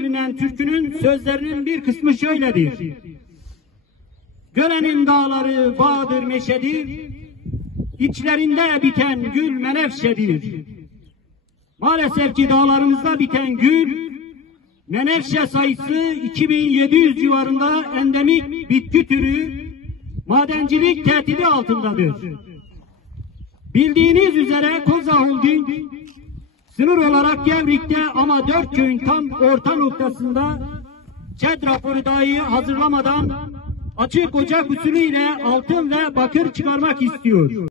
bilinen türkünün sözlerinin bir kısmı şöyledir. Görenin dağları bağdır meşedir, içlerinde biten gül menevşedir. Maalesef ki dağlarımızda biten gül, menevşe sayısı 2700 civarında endemik bitki türü, madencilik tehdidi altındadır. Bildiğiniz üzere Koza Holding, sınır olarak Gevrik'te ama 4 köyün tam orta noktasında ÇED raporu dahi hazırlamadan açık ocak usulüyle altın ve bakır çıkarmak istiyor.